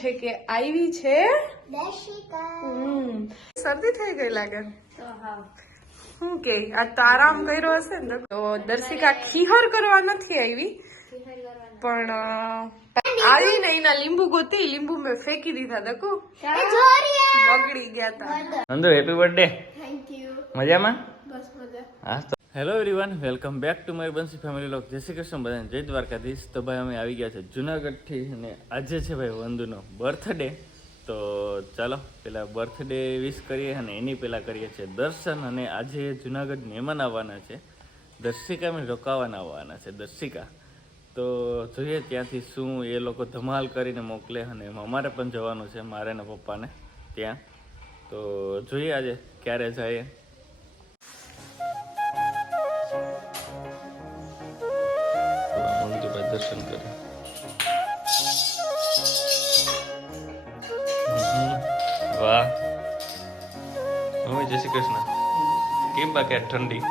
છે કે આવી છે શરદી થઈ ગઈ લાગે શું કે આ તારામ કર્યો હશે ને તો દર્શિકા ખીહર કરવા નથી આવી પણ આવી ને એના લીંબુ ગોતી લીંબુ મેં ફેંકી દીધા દકુ બગડી ગયા તા Nandu happy birthday thank you મજામાં બસ મજા હા તો hello everyone welcome back to my Bansi family લોક જય શ્રી કૃષ્ણ બધાને જય દ્વારકાધીશ તો ભાઈ અમે આવી ગયા છે જુનાગઢથી અને આજે છે ભાઈ વંદુનો બર્થડે તો ચાલો પેલા બર્થડે વિશ કરીએ અને એની પહેલાં કરીએ છીએ દર્શન અને આજે જુનાગઢ મહેમાન આવવાના છે દર્શિકા મેં રોકાવાના આવવાના છે દર્શિકા તો જોઈએ ત્યાંથી શું એ લોકો ધમાલ કરીને મોકલે અને અમારે પણ જવાનું છે મારે ને પપ્પાને ત્યાં તો જોઈએ આજે ક્યારે જાય દર્શન કરે વાહ જય શ્રી કૃષ્ણ કેમ બાકી ઠંડી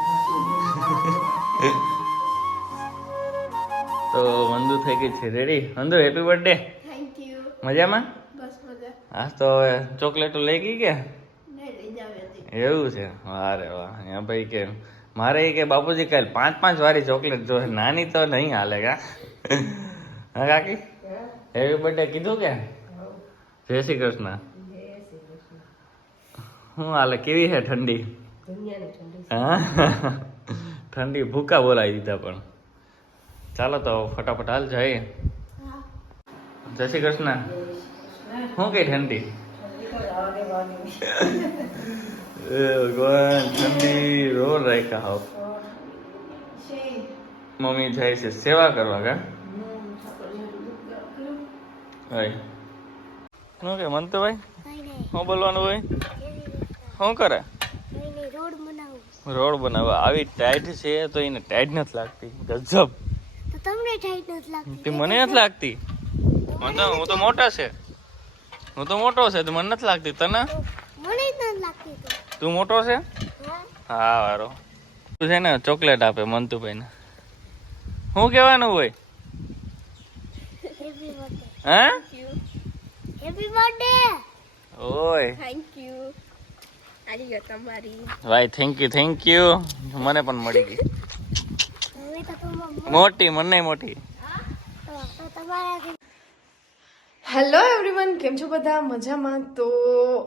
તો વંદુ થઈ ગઈ છે ready Vandu happy birthday thank you મજામાં બસ મજા હા તો હવે ચોકલેટો લઈ ગઈ કે લઈ જાવ એવું છે અરે વાહ અહીંયા ભાઈ કે મારે કે બાપુજી કાલે 5-5 વાળી ચોકલેટ જો નાની તો નહીં હાલે કા હા કાકી હેપી બર્થડે કીધું કે જય શ્રી કૃષ્ણ શું હાલે કેવી છે ઠંડી હા ઠંડી ભૂકા બોલાવી દીધા પણ ચાલો તો ફટાફટ હાલ જાય જય શ્રી કૃષ્ણ શું કઈ ઠંડી ભગવાન ઠંડી રોલ રાખ્યા હોવ મમ્મી જાય છે સેવા કરવા કા ભાઈ શું કે મનતો ભાઈ શું બોલવાનું ભાઈ શું કરે રોડ બનાવવા આવી ટાઈટ છે તો એને ટાઈટ નથી લાગતી ગજબ તમને ટાઈટ નથી લાગતી તે મને નથી લાગતી હું તો મોટા છે હું તો મોટો છે તો મને નથી લાગતી તને મને જ નથી લાગતી તું મોટો છે હા વારો તું છે ને ચોકલેટ આપે મંતુભાઈ ને શું કહેવાનું હોય હેપી બર્થડે હા હેપી બર્થડે ઓય થેન્ક યુ આવી ગયો તમારી ભાઈ થેન્ક યુ મને પણ મળી ગઈ હવે તો તમે મોટી મને મોટી તો તમારા હેલો એવરીવન કેમ છો બધા મજામાં તો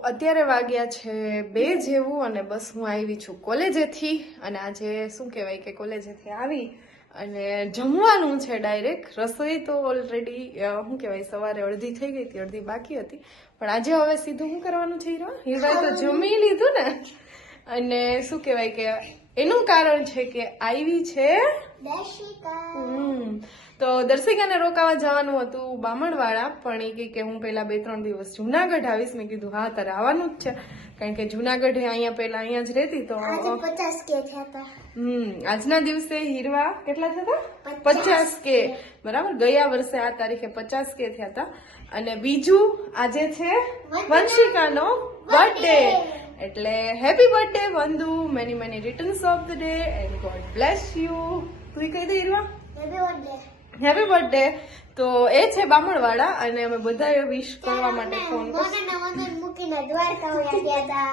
અત્યારે વાગ્યા છે 2 જેવું અને બસ હું આવી છું કોલેજેથી અને આજે શું કહેવાય કે કોલેજેથી આવી અને જમવાનું છે ડાયરેક્ટ રસોઈ તો ઓલરેડી શું કહેવાય સવારે અડધી થઈ ગઈ હતી અડધી બાકી હતી પણ આજે હવે સીધું શું કરવાનું છે હીરભાઈ તો જમી લીધું ને અને શું કહેવાય કે એનું કારણ છે કે આવી છે તો દર્શિકાને રોકાવા જવાનું હતું બામણવાળા પણ એ કે હું પેલા 2-3 દિવસ જુનાગઢ આવીશ મેં કીધું હા તારે આવવાનું જ છે કારણ કે જુનાગઢ અહીંયા પેલા અહીંયા જ રહેતી તો 50 કે થયા હતા આજના દિવસે હીરવા કેટલા થયા 50 કે બરાબર ગયા વર્ષે આ તારીખે 50 કે થયા હતા અને બીજું આજે છે વંશિકાનો બર્થડે એટલે happy birthday Vandu many many returns of the day and god bless you તું કહી દે Hirva happy birthday happy birthday તો એ છે બામણવાળા અને અમે બધા વિશ કરવા માટે ફોન મને મૂકીને દ્વારકા વયા ગયા હતા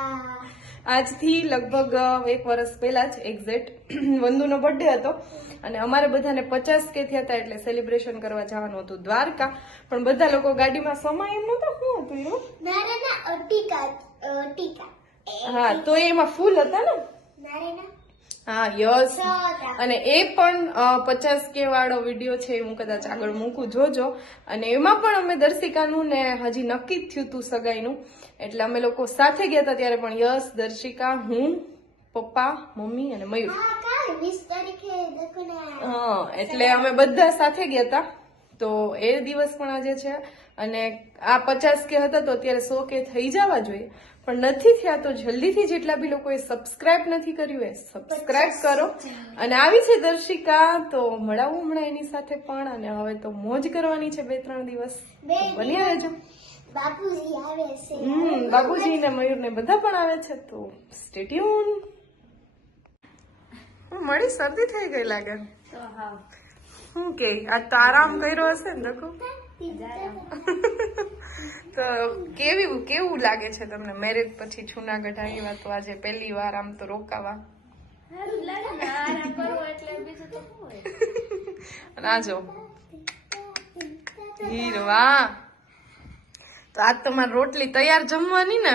આજથી લગભગ 1 વર્ષ પહેલા જ એક્ઝેક્ટ વંદુનો બર્થડે હતો અને અમારે બધાને 50 કે થયા હતા એટલે સેલિબ્રેશન કરવા જવાનું હતું દ્વારકા પણ બધા લોકો ગાડીમાં સમાય એમ નતો શું હતું એવું નારેના ટીકા હા તો એમાં ફૂલ હતા ને નારેના હા યસ અને એ પણ 50 કે વાળો વિડીયો છે હું કદાચ આગળ મૂકું જોજો અને એમાં પણ અમે દર્શિકાનું ને હજી નક્કી જ થયું હતું સગાઈનું એટલે અમે લોકો સાથે ગયા હતા ત્યારે પણ યસ દર્શિકા હું પપ્પા મમ્મી અને મયુર 20 તારીખે હા એટલે અમે બધા સાથે ગયા હતા તો એ દિવસ પણ આજે છે અને આ 50 કે હતા તો અત્યારે 100 કે થઈ જવા જોઈએ પણ નથી થયા તો જલ્દીથી જેટલા બી લોકોએ સબસ્ક્રાઇબ નથી કર્યું એ સબસ્ક્રાઇબ કરો અને આવી છે દર્શિકા તો મળાવું હમણાં એની સાથે પણ અને હવે તો મોજ કરવાની છે 2-3 દિવસ બની રહેજો બાપુજી આવે છે બાપુજી ને મયુર ને બધા પણ આવે છે તો સ્ટે ટ્યુન મળી શરદી થઈ ગઈ લાગે તો હા શું કે આ તારામ કર્યો હશે ને દકુ તો કેવું લાગે છે તમને મેરેજ પછી જુનાગઢ આવ્યા તો આજે પહેલી વાર આમ તો રોકાવા? અને આ જો હીરવા, તો આજ તમારી રોટલી તૈયાર જમવાની ને?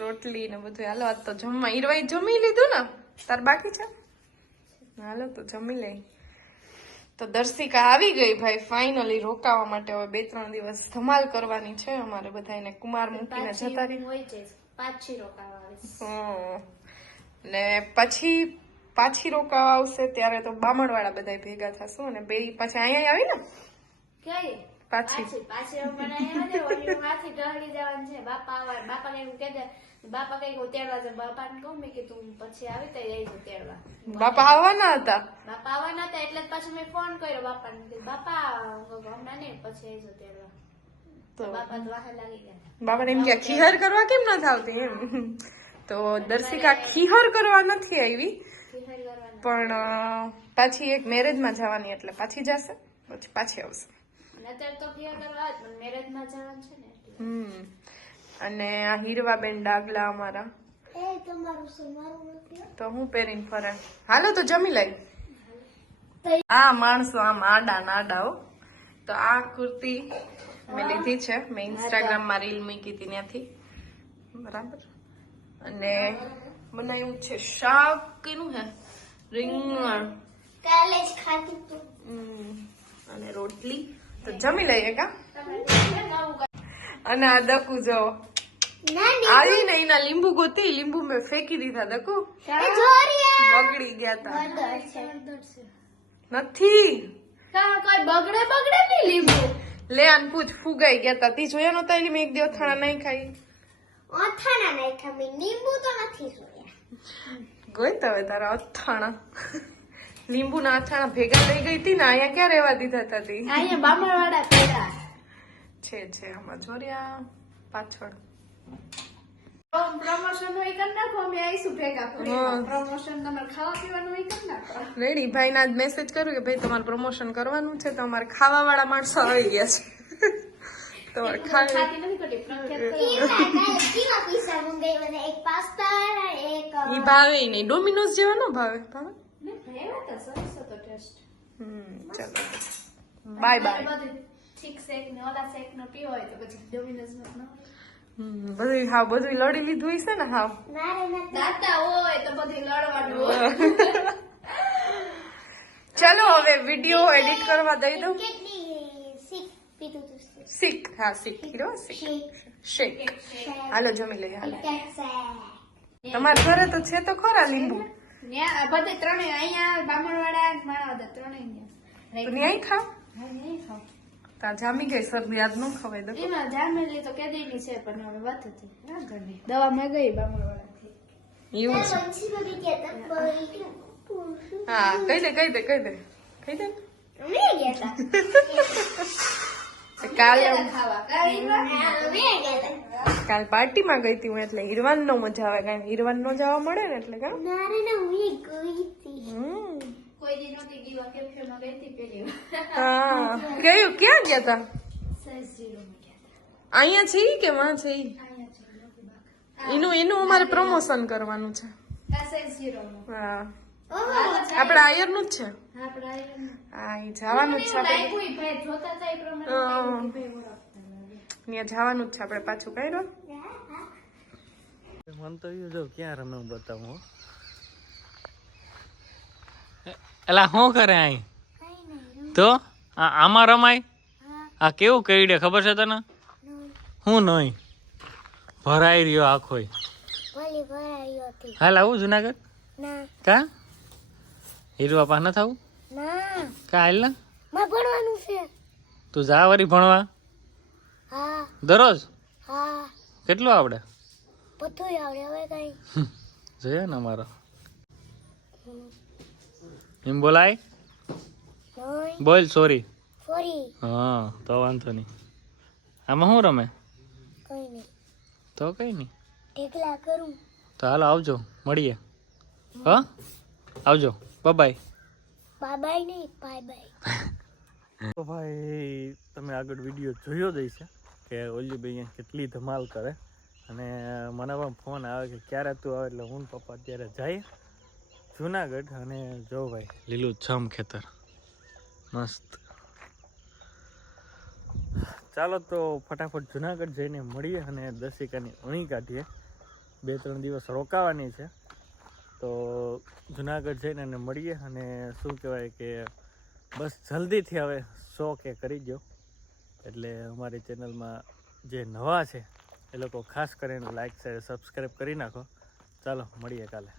રોટલી ને બધું. હાલો આજ તો જમવા. હીરવાઈ જમી લીધું ને? તાર બાકી છે? હાલો તો જમી લઈ. તો દર્શિકા આવી ગઈ ભાઈ ફાઇનલી રોકાવા માટે. હવે 2-3 દિવસ ધમાલ કરવાની છે અમારે બધાને. કુમાર મૂકીને જતા રહી. ને પછી પાછી રોકાવા આવશે ત્યારે તો બામણવાળા બધા ભેગા થશું અને બે પાછી અહીંયા આવી ને પાછી બાપા આવવાના હતા એટલે પછી મેં ફોન કર્યો બાપાને, બાપા હમણાં નહીં પછી આવી તેડવા. તો બાપા તો વાહે લાગી ગયા. બાપાને એમ કે ખીહર કરવા કેમ નથી આવતી એમ. તો દર્શિકા ખીહર કરવા નથી આવી પણ પાછી એક મેરેજમાં જવાની એટલે પાછી જશે પછી પાછી આવશે. અત્યારે તો ક્લિયર કરવા જ પણ મેરેજમાં જવાનું છે ને. અને આ હીરવાબેન ડાગલા અમારા એ તમારું સમારું નથી. તો હું પહેરીને ફરે. હાલો તો જમી લઈ. આ માણસો આમ આડા નાડા હો. તો આ કુર્તી મેં લીધી છે, મેં ઇન્સ્ટાગ્રામમાં રીલ મૂકી હતી ત્યાંથી બરાબર. અને બનાવ્યું છે શાક, કેનું હે રીંગણ કાલે જ ખાધી તું. અને રોટલી. તો જમી લઈએ કા. અને આ દકુ જો આવી ને એના લીંબુ ગોતી, લીંબુ મેં ફેંકી દીધા. દકુ બગડી ગયા તા. નથી કોઈ બગડે નહીં લીંબુ. લે આન પૂછ, ફુગાઈ ગયા તા. તી જોયા નતા એની મેં એક દિવસ થાણા નહીં ખાઈ. અથાણા નહીં ખામી, લીંબુ તો નથી જોયા. ગોઈ હવે તારા અથાણા લીંબુ ના અથાણા ભેગા લઈ ગઈ હતી ને. અહીંયા ક્યાં રહેવા દીધા હતા તી? અહીંયા બામણવાળા પેડા છે આમાં જોરિયા પાછળ. પ્રમોશન હોય કરી નાખો, અમે આવીશું ભેગા. પ્રમોશન તમારે ખાવા પીવાનું હોય કરી નાખો. રેડી ભાઈ ના મેસેજ કર્યું કે ભાઈ તમારે પ્રમોશન કરવાનું છે તો અમારે ખાવા વાળા માણસો આવી ગયા છે. તમારે ખાતી નથી કરતી, પ્રખ્યાત કરી. કેવા પીઝા મંગાવ્યા હતા? એક પાસ્તા એક ઈ ભાવે નહીં. ડોમિનોઝ જેવા ન ભાવે. ભાવે? ને ભાઈ હતા સરસ હતો ટેસ્ટ. ચલો બાય બાય. બધું ઠીક શેક ને ઓલા શેક નો પીવો હોય તો પછી ડોમિનોઝ નો ન હોય. બધું લડી લીધું હશે ને. હાવ મારે નથી. દાતા હોય તો બધું લડવાનું હોય. ચલો હવે વિડિયો એડિટ કરવા દઈ દઉં. કેટલી શીખ પીધું તું? શીખ. હા શીખ કીધો. શેક. હાલો જમી લઈએ. હાલો તમારા ઘરે તો છે તો ખરા લીંબુ. ન્યા બધે ત્રણેય અહીંયા બામણવાળા મારા બધા ત્રણેય તો ન્યાય ખાવ. હા નહીં ખાવ. તા જામી ગઈ શરદી. આજ ન ખવાય દો. એમાં જામેલી તો કેદીની છે પણ હવે વાત હતી ના ઘરની દવા માં ગઈ બામણવાળાથી. એવું છે. બંસી બબી કહેતા ભાઈ હા કહી દે. અમે ગયા હતા. કાલે ખાવા કાઈ અમે ગયા હતા. કાલ પાર્ટીમાં ગઈ હતી હું એટલે હીરવાન નો મજા આવે. કાંઈ હીરવાન નો જવા મળે ને એટલે કા. નારે ના હું ગઈ હતી. કોઈ દી નહોતી ગીવા કેફે માં ગઈ હતી પેલી વાર. હા ક્યાં ગયા તા? સાઈઝ 0 માં ગયા હતા. અહીંયા છે ઈ કે વાં છે ઈ? અહીંયા છે નહોતી બાકા. એનું અમારે પ્રમોશન કરવાનું છે. આ સાઈઝ 0 માં. હા આપડે આયર નું જ છે. આપણે આયરન હા ઈ જવાનું જ છે આપણે. લાગ્યું ભાઈ જોતા જાય પ્રમાણે ભાઈ ઓળખતા લાગે. ત્યાં જવાનું જ છે આપણે પાછું. કઈ રો મંતવ્ય જો ક્યાં રમે હું બતાવું હો. એલા શું કરે અહીં તો આમાં રમાય? આ કેવું કઈડે ખબર છે તને? હું નહીં ભરાઈ રહ્યો આખો. ભલી ભરાયો હતી. હાલ આવું જુનાગઢ ના કા હીરવા પા ન થવું ના કા હાલ ને માં ભણવાનું છે. તું જા વરી ભણવા હા દરરોજ. હા કેટલું આવડે? બધું આવડે. હવે કઈ જોઈએ ને અમારો એમ બોલાય. નહીં બોલ સોરી. સોરી હા તો વાંધો નહીં. આમાં શું રમે? કઈ નહીં. તો કઈ નહીં. ઢેકલા કરું. તો હાલો આવજો મળીએ. હા આવજો. બાય. બાય બાય નહીં બાય બાય. તો ભાઈ તમે આગળ વિડીયો જોયો જ હશે કે ઓલી ભાઈ અહીંયા કેટલી ધમાલ કરે અને મને પણ ફોન આવે કે ક્યારે તું આવે એટલે હું ને પપ્પા અત્યારે જઈએ જુનાગઢ અને જો ભાઈ લીલું છમ ખેતર મસ્ત. ચાલો તો ફટાફટ જુનાગઢ જઈને મળીએ અને દશિકાની ઉણી કાઢીએ. 2-3 દિવસ રોકાવાની છે તો જુનાગઢ જઈને અને મળીએ અને શું કહેવાય કે બસ જલ્દીથી હવે 100K કરી દો એટલે અમારી ચેનલમાં જે નવા છે એ લોકો ખાસ કરીને લાઈક શેર સબસ્ક્રાઈબ કરી નાખો. ચાલો મળીએ કાલે.